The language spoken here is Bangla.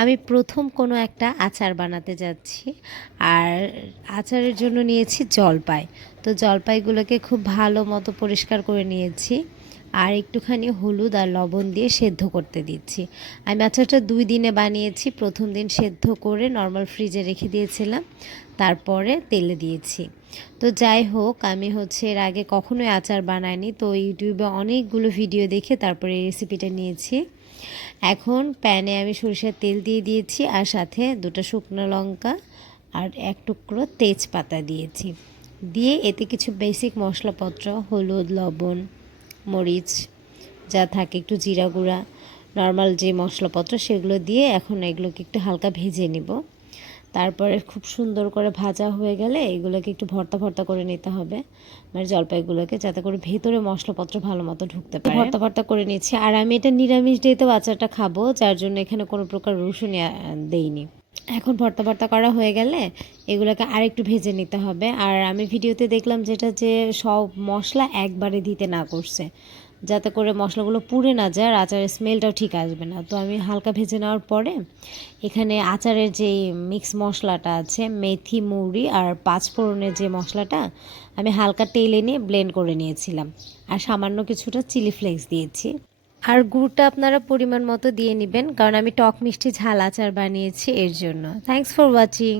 আমি প্রথম কোনো একটা আচার বানাতে যাচ্ছি। আর আচারের জন্য নিয়েছি জলপাই। তো জলপাইগুলোকে খুব ভালো মতো পরিষ্কার করে নিয়েছি আর একটুখানি হলুদ আর লবণ দিয়ে সেদ্ধ করতে দিচ্ছি। আমি আচারটা 2 দিনে বানিয়েছি। প্রথম দিন সেদ্ধ করে নর্মাল ফ্রিজে রেখে দিয়েছিলাম, তারপরে তেলে দিয়েছি। তো যাই হোক, আমি এর আগে কখনোই আচার বানাইনি, তো ইউটিউবে অনেকগুলো ভিডিও দেখে তারপরে এই রেসিপিটা নিয়েছি। এখন প্যানে আমি সরিষার তেল দিয়ে দিয়েছি আর সাথে 2টা শুকনো লঙ্কা আর 1 টুকরো তেজপাতা দিয়েছি। দিয়ে এতে কিছু বেসিক মশলাপত্র, হলুদ, লবণ, মরিচ যা থাকে, একটু জিরা গুঁড়া, নর্মাল যে মশলাপত্র সেগুলো দিয়ে এখন এগুলোকে একটু হালকা ভেজে নিব। তারপরে খুব সুন্দর করে ভাজা হয়ে গেলে এগুলোকে একটু ভর্তা ভর্তা করে নিতে হবে, মানে জলপাইগুলোকে, যাতে করে ভেতরে মশলাপত্র ভালো মতো ঢুকতে পারে। ভর্তা ভর্তা করে নিচ্ছি। আর আমি এটা নিরামিষ ডেতেও আচারটা খাবো, যার জন্য এখানে কোনো প্রকার রসুন দেইনি। এখন ভর্তা ভর্তা করা হয়ে গেলে এগুলোকে আরেকটু ভেজে নিতে হবে। আর আমি ভিডিওতে দেখলাম যেটা, যে সব মশলা একবারে দিতে না করছে, যাতে করে মশলাগুলো পুড়ে না যায় আর আচারের স্মেলটাও ঠিক আসবে না। তো আমি হালকা ভেজে নেওয়ার পরে এখানে আচারের যে মিক্স মশলাটা আছে, মেথি, মৌরি আর 5 ফোড়নের যে মশলাটা, আমি হালকা তেলে নিয়ে ব্লেন্ড করে নিয়েছিলাম। আর সামান্য কিছুটা চিলি ফ্লেক্স দিয়েছি। আর গুড়টা আপনারা পরিমাণ মতো দিয়ে নেবেন, কারণ আমি টক মিষ্টি ঝাল আচার বানিয়েছি এর জন্য। Thanks for watching.